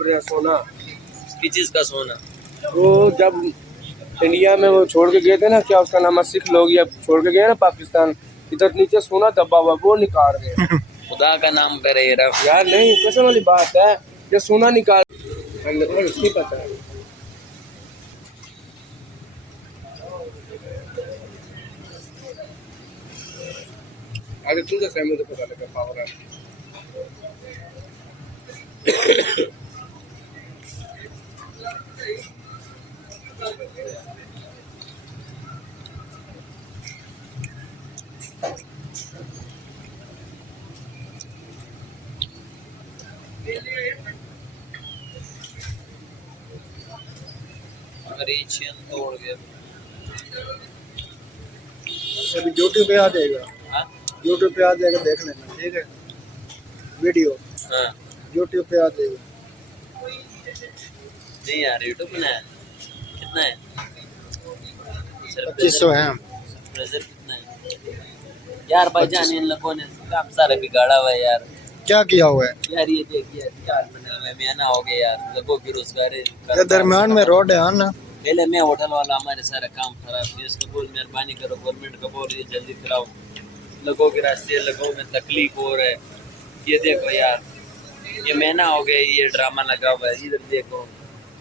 ढूंढ रहे हैं सोना। किस चीज का सोना? वो जब इंडिया में वो छोड़ के गए थे ना, क्या उसका नाम है, सिख लोग, या छोड़ के गए ना पाकिस्तान, इधर नीचे सोना दबा हुआ, वो निकाल रहे हैं। खुदा का नाम करे रफ। यार नहीं, कसम वाली बात है, ये सोना निकाल नहीं पता है। आगे तुझे से मुझे पता लगा पावर है। तोड़ गया। अभी यूट्यूब पे आ जाएगा, हाँ? यूट्यूब पे आ जाएगा, देख लेना, ठीक है, वीडियो हाँ। यूट्यूब पे आ जाएगा। नहीं यार, यूट्यूब में है कितना है? 2500 है। प्रेशर कितना है यार भाईजान? इन लोगों ने काम सारा बिगाड़ा हुआ है यार। क्या किया हुआ है? यार ये देखिए यार, मैं ना हो गया यार, लोगों की रोजगार ये दरमियान में रोड है ना। पहले मैं होटल वाला, हमारे सारा काम खराब किया, इसको बोल मेहरबानी करो, गवर्नमेंट को बोल ये जल्दी कराओ, लोगों के रास्ते, लोगों में तकलीफ हो रहा है। ये देखो यार, ये महीना हो गया ये ड्रामा लगा हुआ है। इधर देखो,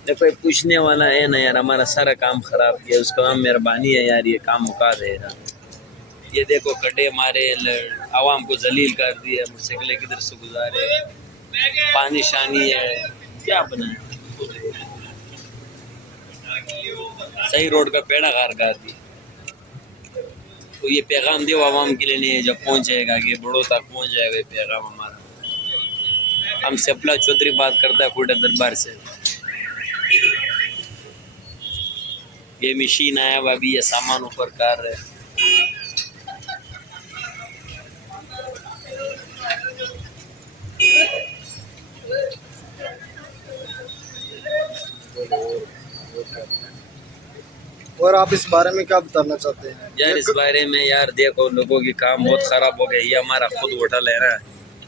कोई पूछने वाला है ना यार, हमारा सारा काम खराब किया, उसका नाम मेहरबानी है यार, ये काम मुका दे यार। ये देखो कटे मारे, आवाम को जलील कर दिया, मोटरसाइकिलें किधर से गुजारे, पानी शानी है, क्या बनाया, सही रोड का पेड़ा खार कर दिया। तो ये पैगाम दे आवाम के लिए नहीं, जब पहुंच जाएगा कि बड़ों तक पहुंच जाएगा ये पैगाम हमारा। हम सेपला चौधरी बात करता है कोटे दरबार से। ये मशीन आया हुआ, अभी ये सामान ऊपर कर रहे हैं। और आप इस बारे में क्या बताना चाहते हैं? यार इस बारे में यार देखो, लोगों की काम बहुत खराब हो गया। ये हमारा खुद होटल है ना।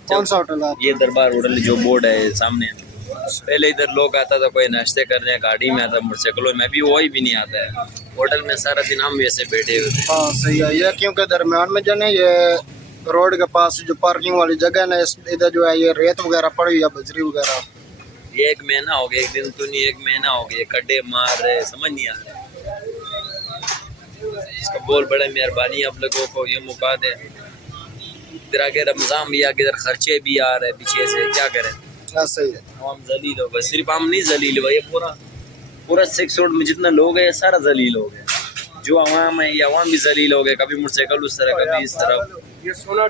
कौन सा होटल है? ये दरबार होटल जो बोर्ड है सामने। पहले इधर लोग आता था, कोई नाश्ते करने गाड़ी में आता, मोटरसाइकिलों में, अभी वही भी नहीं आता है। होटल में सारा दिन हम वैसे बैठे हुए थे। हाँ सही है ये, क्योंकि दरमियान में जो है ये रोड के पास जो पार्किंग वाली जगह है ना, इधर जो है ये रेत वगैरह पड़ी हुई है, बजरी वगैरह। ये एक महीना हो गया, एक दिन तो नहीं, एक महीना हो गया, कड्डे मार रहे, समझ नहीं आ रहा। इसका बोल बड़ा मेहरबानी आप लोगों को, ये मुका दे। इधर आगे रमजान भी आ गया, इधर खर्चे भी आ रहे पीछे से, क्या करें? हाँ सही है। हम जलील हो गए, सिर्फ हम नहीं जलील हुआ, ये पूरा 6 रोड में जितना लोग है सारा जलील हो गए। जो आवाम है ये आवाम भी जलील हो गए, कभी मोटरसाइकिल उस तरह, कभी इस तरह। ये सोना